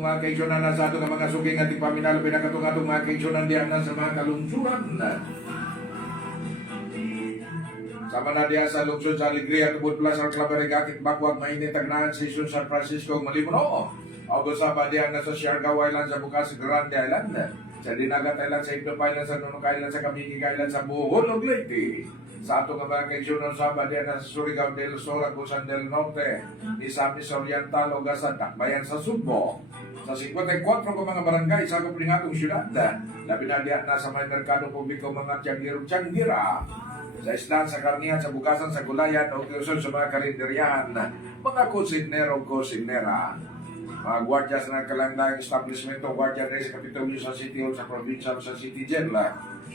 atong mga kaigsunan na sa atong mga suking at ipaminalo pinakatong atong mga kaigsunan diyan na sa mga kalungsuran. Sama na diya sa lungsod sa Alegria, Tubod Plaza, Claveregakit, Bakwag, Mainit, Tagnahan, Sison, San Francisco, Malimono. August sa diyan na sa Siargao Island, sa Bukas, Grande Island, sa Dinagat Island, sa Ibdo Island, sa Nunok Island, sa Camiguig Island, sa Bohol, Leyte. Sa atong mga kaigsunan sa diyan na sa Surigao del Sur, Agusan del Norte, Misamis Oriental, o sa Dakbayan sa Subo. Sa 54 ko mga barangay sa kaplingatong syudad, labi na diyan na sa may merkado publiko mga tiyangiro-tiyangira. Sa islan, sa karnihan, sa bukasan, sa gulayan, o Quezon, sa mga karinderyahan, mga kusinero, kusinera, mga gwardyas ng kalandang establishment o gwardiya rin sa Kapitolyo sa City Hall, sa probinsya, sa City Jail,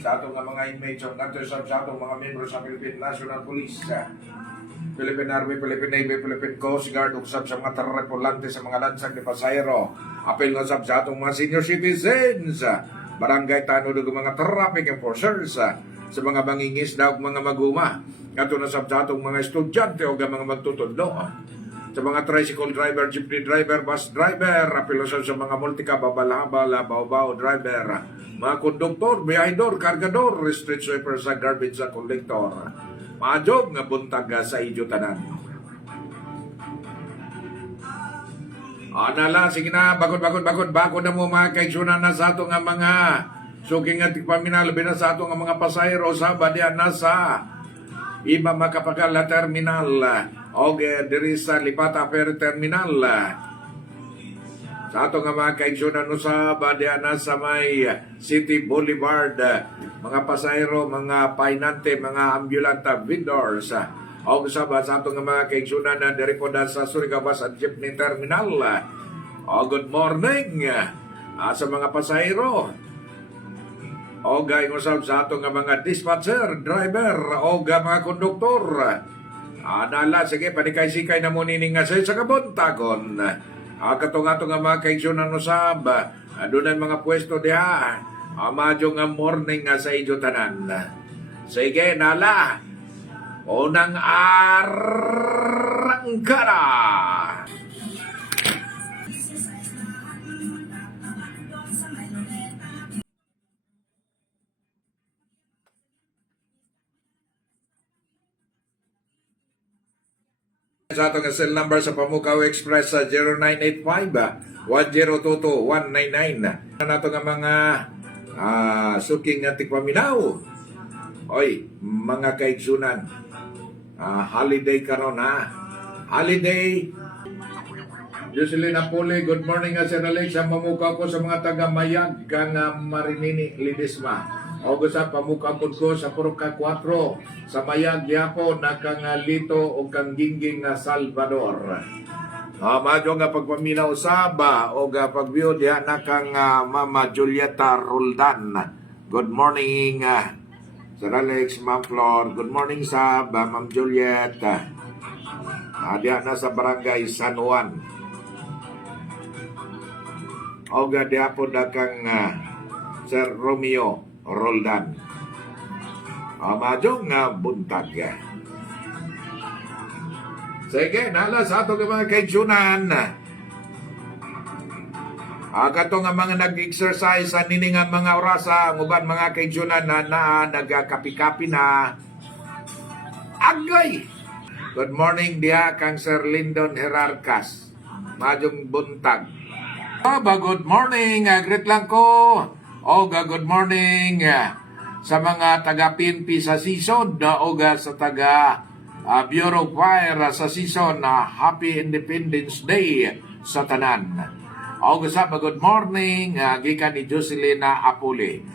sa atong mga inmates, sa atong mga membro sa Philippine National Police, Philippine Army, Philippine Navy, Philippine Coast Guard, usap sa mga tripulante sa mga lansang ni pasayero, apel nga sa atong mga senior citizens, barangay tanod ng mga traffic enforcers, sa mga mangingisda o mga maguma, ato na sa atong mga estudyante o mga magtutudlo, sa mga tricycle driver, jeepney driver, bus driver, apilosan sa mga multika, babal-habal, baw-baw driver, mga konduktor, biyahidor, kargador, street sweeper sa garbage sa collector. Majog nga buntag sa idyo tanan. Anala, sige na, bakod na mo mga kaigsunan na sa ato nga mga suking at paminal, na sa ato nga mga pasayro sa badian na sa iba makapagala terminal o diri sa Lipata Ferry Terminal. Sa ato nga mga kaigsunan no sa badian na sa may City Boulevard, mga pasayro, mga painante, mga ambulanta vendors, o sa ato nga mga kaigsunan na diri po sa Surigao Bus at Jeepney Terminal. Good morning sa mga pasayro. O gay ngusab sa ato nga mga dispatcher, driver, o mga konduktor. Anala, sige, panikay-sikay na mo nining nga sa kabuntagon. Katong ato nga mga kaigsunan usab, doon ay mga pwesto diha. Madyo nga morning nga sa idyo tanan. Sige, nala. Unang arangkada. Sa atong cell number sa Pamukaw Express sa 0985-1022-199. Nato nga mga suking nga tigpaminaw. Oy, mga kaigsunan. Holiday karon ha. Holiday. Jocelyn Apole, good morning Sir Alex. Sa pamukaw ko sa mga taga-mayag kang Marinini Lidisma. O sa pamukapod ko sa Purka 4 sa Mayag Yapo na kang Lito o kang Gingging Salvador. Madyo nga pagpaminaw saba o pagview diha na kang Mama Julieta Roldan. Good morning Sir Alex, Ma'am Flor. Good morning saba, Ma'am Julieta. Diha na sa Barangay San Juan. O diha po na kang Sir Romeo Roldan. Madyo nga buntag. Sige, nala sa ato mga kaigsunan. Kato nga mga nag-exercise sa nini nga mga orasa, nguban mga kaigsunan na nagkapi-kapi na. Agay! Good morning diha kang Sir Lyndon Herarcas. Madyong buntag. Good morning. Greet lang ko. Good morning sa mga taga-PNP sa season, sa taga Bureau of Fire sa season. Happy Independence Day sa tanan. Good morning gikan ni Jocelyn Apole.